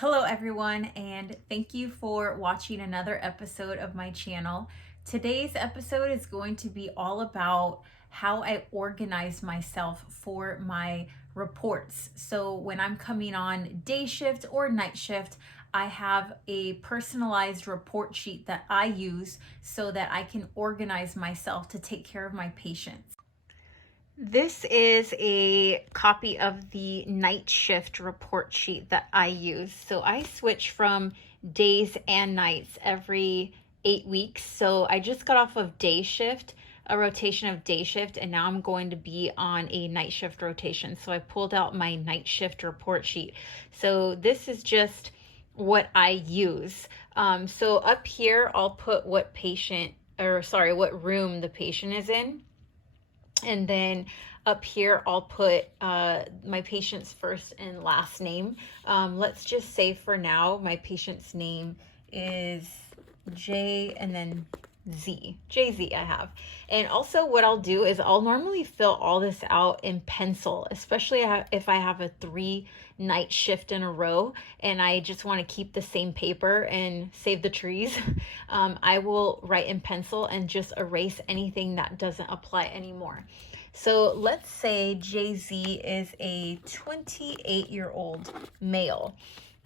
Hello everyone, and thank you for watching another episode of my channel. Today's episode is going to be all about how I organize myself for my reports. So when I'm coming on day shift or night shift, I have a personalized report sheet that I use so that I can organize myself to take care of my patients. This is a copy of the night shift report sheet that I use. So I switch from days and nights every 8 weeks. So I just got off of day shift, a rotation of day shift, and now I'm going to be on a night shift rotation. So I pulled out my night shift report sheet. So this is just what I use. So up here, I'll put what room the patient is in. And then up here, I'll put my patient's first and last name. Let's just say for now, my patient's name is J and then Z. JZ I have. And also what I'll do is I'll normally fill all this out in pencil, especially if I have a 3-night shift in a row and I just want to keep the same paper and save the trees. I will write in pencil and just erase anything that doesn't apply anymore. So let's say JZ is a 28-year-old male.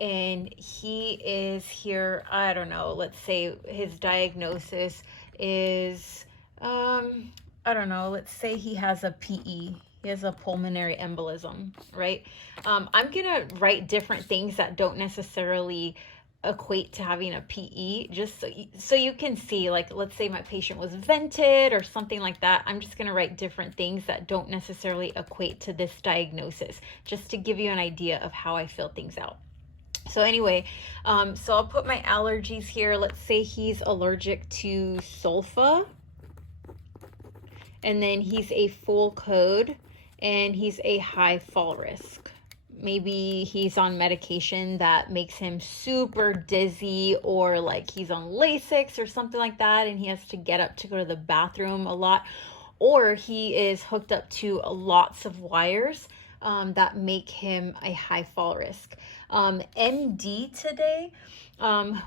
And he is here, I don't know, let's say his diagnosis is, I don't know, let's say he has a PE. He has a pulmonary embolism, right? I'm going to write different things that don't necessarily equate to having a PE, just so you can see, like, let's say my patient was vented or something like that. I'm just going to write different things that don't necessarily equate to this diagnosis, just to give you an idea of how I fill things out. So anyway, so I'll put my allergies here. Let's say he's allergic to sulfa, and then he's a full code, and he's a high fall risk. Maybe he's on medication that makes him super dizzy, or like he's on Lasix or something like that, and he has to get up to go to the bathroom a lot, or he is hooked up to lots of wires that make him a high fall risk. MD today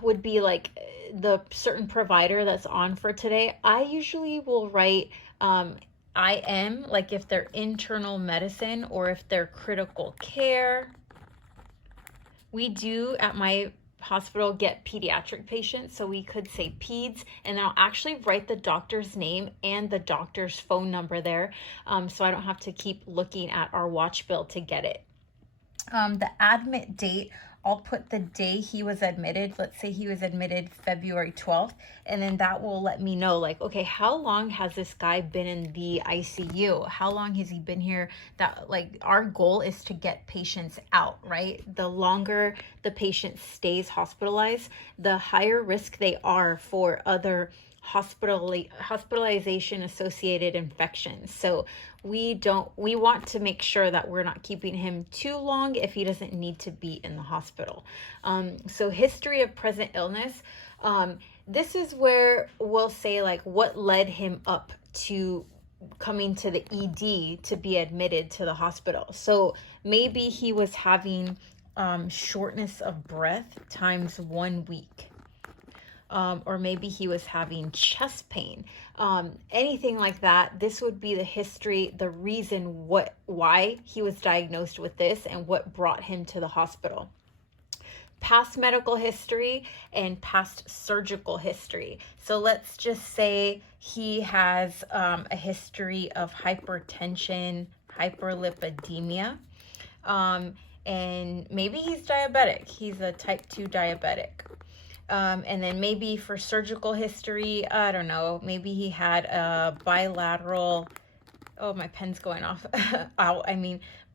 would be like the certain provider that's on for today. I usually will write IM, like if they're internal medicine or if they're critical care. We do at my hospital get pediatric patients, so we could say peds, and then I'll actually write the doctor's name and the doctor's phone number there, so I don't have to keep looking at our watch bill to get it. The admit date, I'll put the day he was admitted. Let's say he was admitted February 12th, and then that will let me know, like, okay, how long has this guy been in the ICU? How long has he been here? That, like, our goal is to get patients out, right? The longer the patient stays hospitalized, the higher risk they are for other hospitalization associated infections. So we want to make sure that we're not keeping him too long if he doesn't need to be in the hospital. So history of present illness, this is where we'll say, like, what led him up to coming to the ED to be admitted to the hospital. So maybe he was having shortness of breath times 1 week. Or maybe he was having chest pain, anything like that. This would be the history, the reason why he was diagnosed with this and what brought him to the hospital. Past medical history and past surgical history. So let's just say he has a history of hypertension, hyperlipidemia, and maybe he's diabetic. He's a type 2 diabetic. And then maybe for surgical history, I don't know, maybe he had a bilateral, oh, my pen's going off.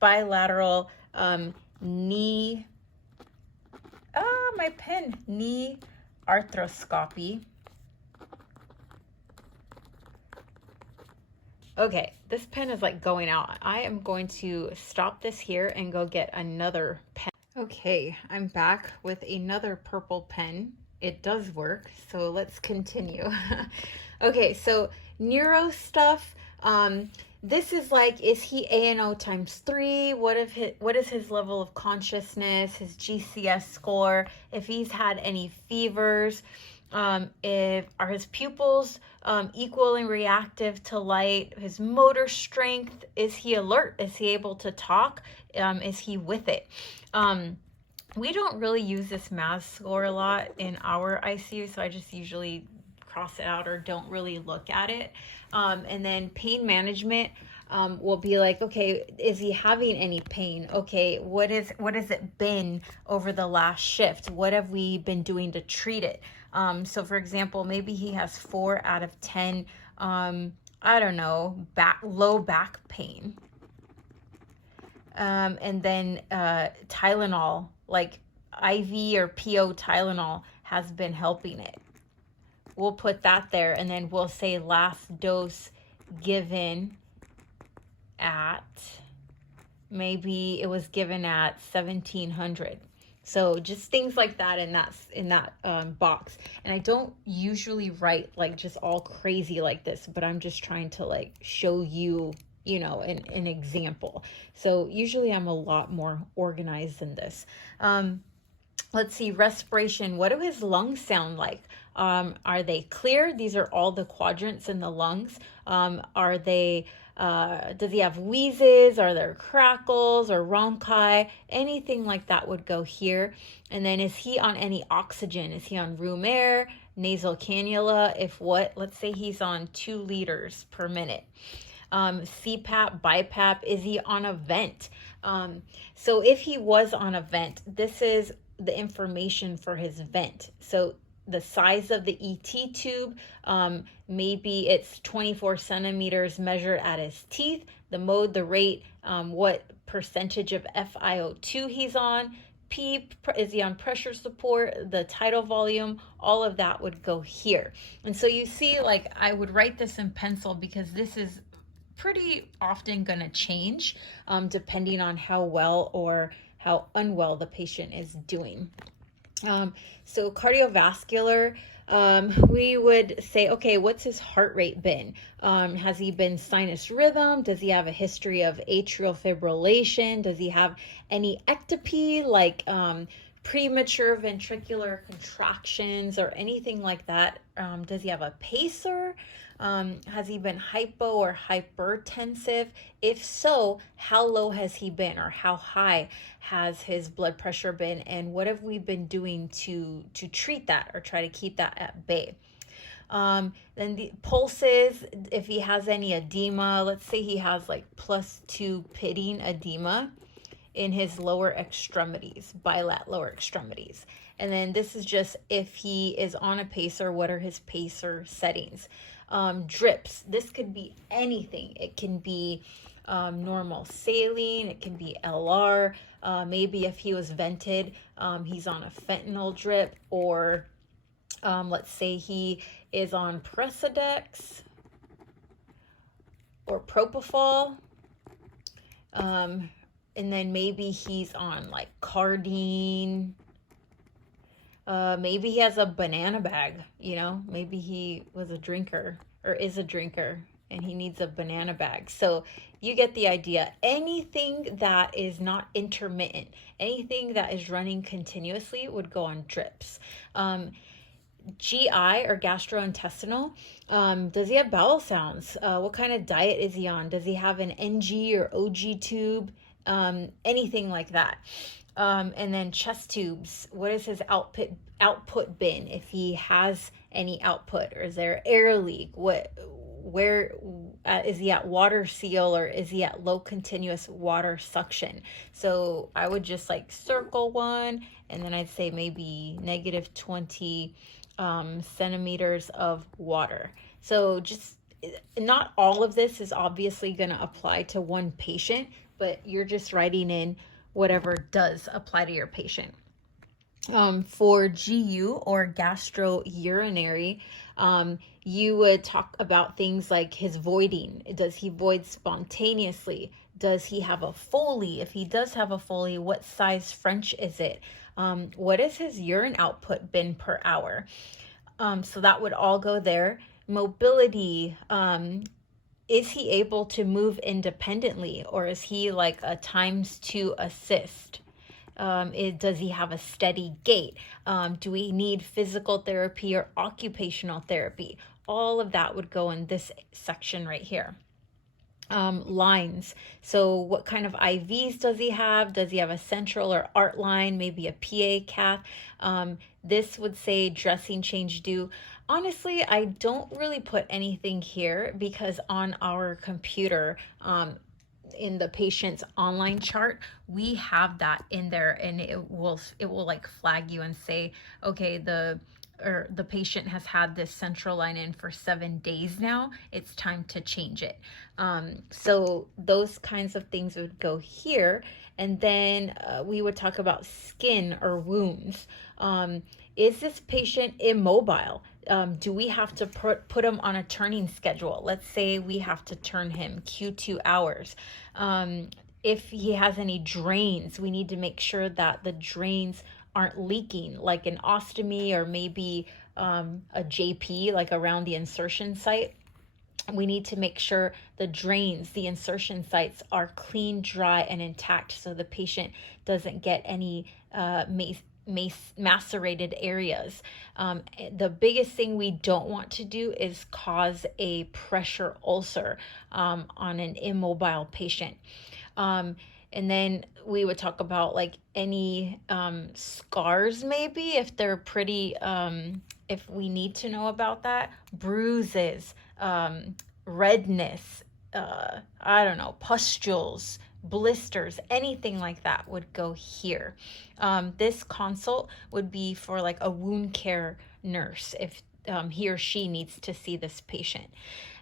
Bilateral knee arthroscopy. Okay, this pen is like going out. I am going to stop this here and go get another pen. Okay, I'm back with another purple pen. It does work, so let's continue. Okay, so neuro stuff. This is like, is he ANO times 3? What is his level of consciousness, his GCS score, if he's had any fevers, if are his pupils equal and reactive to light, his motor strength, is he alert, is he able to talk, is he with it. We don't really use this MAS score a lot in our ICU, so I just usually cross it out or don't really look at it. And then pain management will be like, okay, is he having any pain? Okay, what has it been over the last shift? What have we been doing to treat it? So for example, maybe he has 4 out of 10, I don't know, low back pain. And then Tylenol, like IV or PO Tylenol has been helping it. We'll put that there, and then we'll say last dose given at, maybe it was given at 1700. So just things like that in that box. And I don't usually write like just all crazy like this, but I'm just trying to like show you, an example. So usually I'm a lot more organized than this. Let's see, respiration. What do his lungs sound like? Are they clear? These are all the quadrants in the lungs. Are they, does he have wheezes? Are there crackles or rhonchi? Anything like that would go here. And then is he on any oxygen? Is he on room air, nasal cannula? If what, let's say he's on 2 liters per minute. CPAP, BiPAP, is he on a vent? So if he was on a vent, this is the information for his vent. So the size of the ET tube, maybe it's 24 centimeters measured at his teeth, the mode, the rate, what percentage of FiO2 he's on, PEEP, is he on pressure support, the tidal volume, all of that would go here. And so you see, like, I would write this in pencil because this is pretty often going to change depending on how well or how unwell the patient is doing. So cardiovascular, we would say, okay, what's his heart rate been? Has he been sinus rhythm? Does he have a history of atrial fibrillation? Does he have any ectopy, like premature ventricular contractions or anything like that? Does he have a pacer? Has he been hypo or hypertensive? If so, how low has he been, or how high has his blood pressure been, and what have we been doing to treat that or try to keep that at bay? Then the pulses, if he has any edema, let's say he has like +2 pitting edema in his lower extremities, bilat lower extremities. And then this is just if he is on a pacer, what are his pacer settings? Drips, this could be anything. It can be normal saline, it can be LR, maybe if he was vented, he's on a fentanyl drip, or let's say he is on Precedex or Propofol, and then maybe he's on like Cardine. Maybe he has a banana bag, maybe he was a drinker or is a drinker and he needs a banana bag. So you get the idea. Anything that is not intermittent, anything that is running continuously would go on drips. GI or gastrointestinal, does he have bowel sounds? What kind of diet is he on? Does he have an NG or OG tube? Anything like that. And then chest tubes, what is his output been, if he has any output, or is there air leak? Where is he at water seal, or is he at low continuous water suction? So I would just like circle one, and then I'd say maybe -20 centimeters of water. So just, not all of this is obviously going to apply to one patient, but you're just writing in whatever does apply to your patient. For GU or gastro urinary, you would talk about things like his voiding. Does he void spontaneously? Does he have a Foley? If he does have a Foley, what size French is it? What has his urine output been per hour? So that would all go there. Mobility, is he able to move independently, or is he like a ×2 assist? Does he have a steady gait? Do we need physical therapy or occupational therapy? All of that would go in this section right here. Lines. So what kind of IVs does he have? Does he have a central or art line, maybe a PA cath? This would say dressing change due. Honestly, I don't really put anything here because on our computer, in the patient's online chart, we have that in there, and it will like flag you and say, okay, the patient has had this central line in for 7 days now, it's time to change it. So those kinds of things would go here. And then we would talk about skin or wounds. Is this patient immobile? Do we have to put him on a turning schedule? Let's say we have to turn him Q2 hours. If he has any drains, we need to make sure that the drains aren't leaking, like an ostomy or maybe a JP, like around the insertion site. We need to make sure the drains, the insertion sites, are clean, dry, and intact so the patient doesn't get any macerated areas. The biggest thing we don't want to do is cause a pressure ulcer on an immobile patient. And then we would talk about like any scars, maybe if they're pretty, if we need to know about that, bruises, redness, I don't know, pustules, blisters, anything like that would go here. This consult would be for like a wound care nurse if he or she needs to see this patient.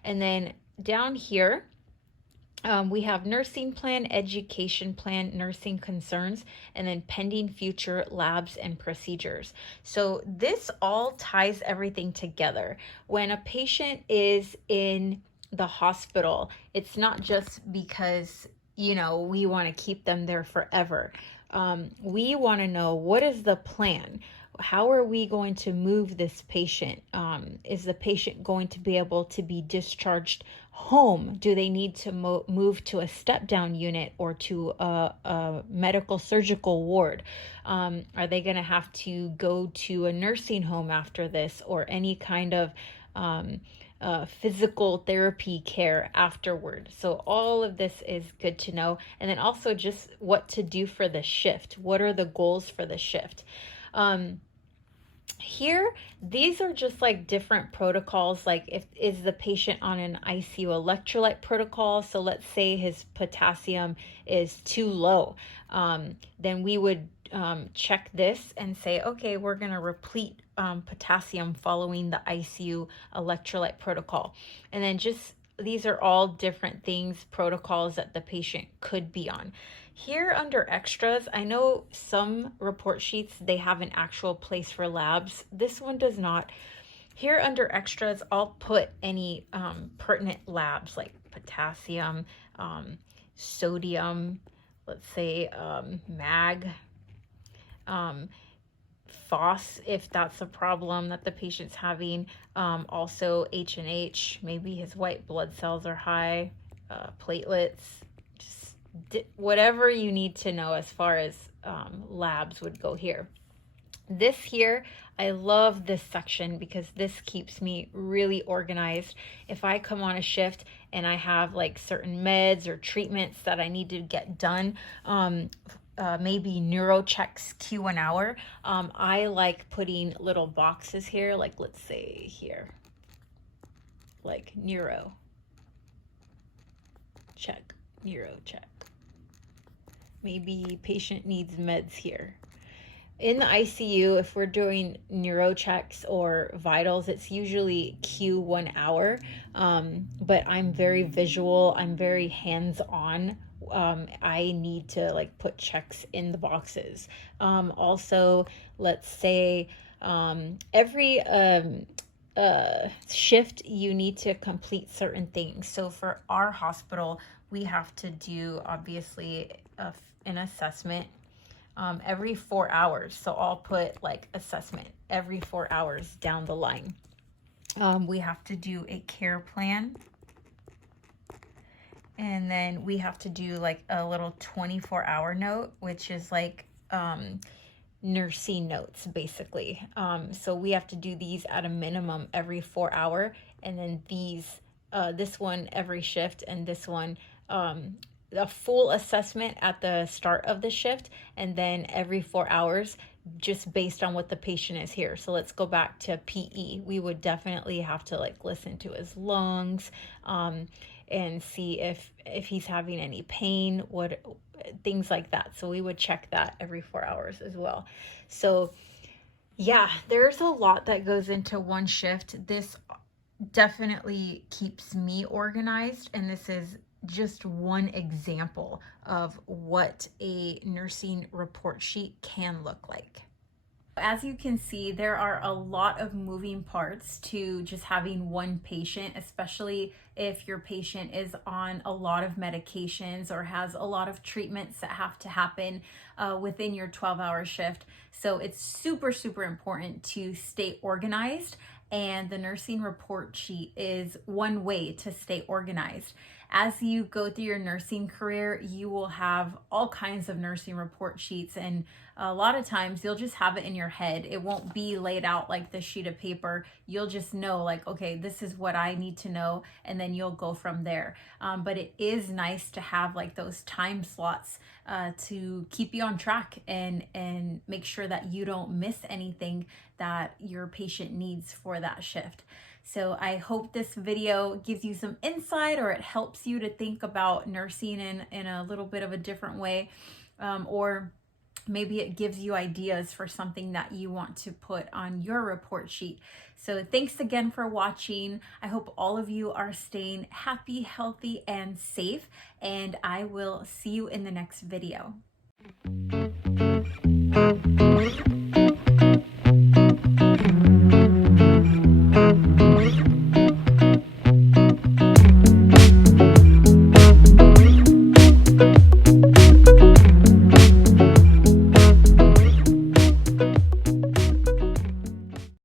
And then down here, we have nursing plan, education plan, nursing concerns, and then pending future labs and procedures. So this all ties everything together. When a patient is in the hospital, it's not just because, you know, we want to keep them there forever. We want to know, what is the plan? How are we going to move this patient? Is the patient going to be able to be discharged home? Do they need to move to a step-down unit or to a medical surgical ward? Are they going to have to go to a nursing home after this, or any kind of physical therapy care afterward? So all of this is good to know. And then also just what to do for the shift. What are the goals for the shift? Here, these are just like different protocols. Like, is the patient on an ICU electrolyte protocol? So let's say his potassium is too low. Then we would check this and say, okay, we're going to replete potassium following the ICU electrolyte protocol. And then just, these are all different things, protocols that the patient could be on. Here under extras, I know some report sheets, they have an actual place for labs. This one does not. Here under extras, I'll put any pertinent labs like potassium, sodium, let's say mag, FOS, if that's a problem that the patient's having. Also H&H, maybe his white blood cells are high, platelets, just whatever you need to know as far as labs would go here. This here, I love this section because this keeps me really organized. If I come on a shift and I have like certain meds or treatments that I need to get done, maybe neuro checks Q1 hour, I like putting little boxes here, like let's say here, like neuro check, neuro check. Maybe patient needs meds here. In the ICU, if we're doing neuro checks or vitals, it's usually Q1 hour, but I'm very visual, I'm very hands-on. I need to like put checks in the boxes. Also, let's say every shift you need to complete certain things. So for our hospital, we have to do obviously an assessment every 4 hours. So I'll put like assessment every 4 hours down the line. We have to do a care plan. And then we have to do like a little 24-hour note, which is like nursing notes basically. So we have to do these at a minimum every 4 hour, and then this one every shift, and this one a full assessment at the start of the shift, and then every 4 hours, just based on what the patient is here. So let's go back to PE. We would definitely have to like listen to his lungs, and see if he's having any pain, what things like that. So we would check that every 4 hours as well. So yeah, there's a lot that goes into one shift. This definitely keeps me organized, and this is just one example of what a nursing report sheet can look like. As you can see, there are a lot of moving parts to just having one patient, especially if your patient is on a lot of medications or has a lot of treatments that have to happen within your 12-hour shift. So it's super, super important to stay organized, and the nursing report sheet is one way to stay organized. As you go through your nursing career, you will have all kinds of nursing report sheets, and a lot of times you'll just have it in your head. It won't be laid out like this sheet of paper. You'll just know like, okay, this is what I need to know, and then you'll go from there. But it is nice to have like those time slots to keep you on track and make sure that you don't miss anything that your patient needs for that shift. So I hope this video gives you some insight, or it helps you to think about nursing in a little bit of a different way, or maybe it gives you ideas for something that you want to put on your report sheet. So thanks again for watching. I hope all of you are staying happy, healthy, and safe, and I will see you in the next video.